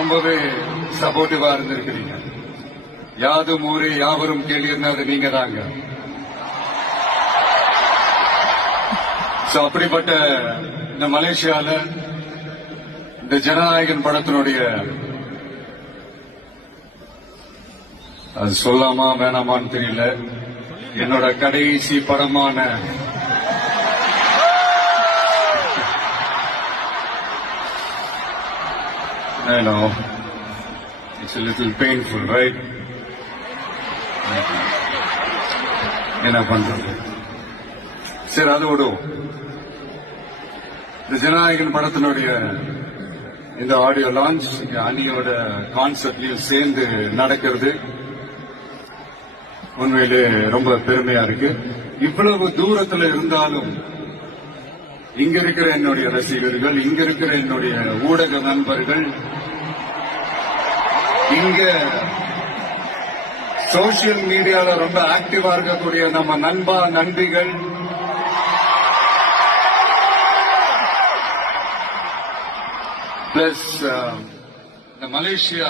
ரொம்பவே சப்போர்ட்டிவா இருந்திருக்கிறீங்க. யாதும் ஊரே யாவரும் கேள்வின்னா அது நீங்க தாங்க. அப்படிப்பட்ட இந்த மலேசியால இந்த ஜனநாயகன் படத்தினுடைய அது சொல்லாமா வேணாமான்னு தெரியல, என்னோட கடைசி படமான I know it's a little painful, right? என்ன பண்றது? சரி, அது விடுவோம். இந்த ஜனநாயகன் படத்தினுடைய இந்த ஆடியோ லான்ச் அணியோட கான்செப்ட்லயும் சேர்ந்து நடக்கிறது உண்மையிலே ரொம்ப பெருமையா இருக்கு. இவ்வளவு தூரத்துல இருந்தாலும் இங்க இருக்கிற என்னுடைய ரசிகர்கள், இங்க இருக்கிற என்னுடைய ஊடக நண்பர்கள், இங்க சோசியல் மீடியால ரொம்ப ஆக்டிவா இருக்கக்கூடிய நம்ம நண்பிகள், பிளஸ் இந்த மலேசியா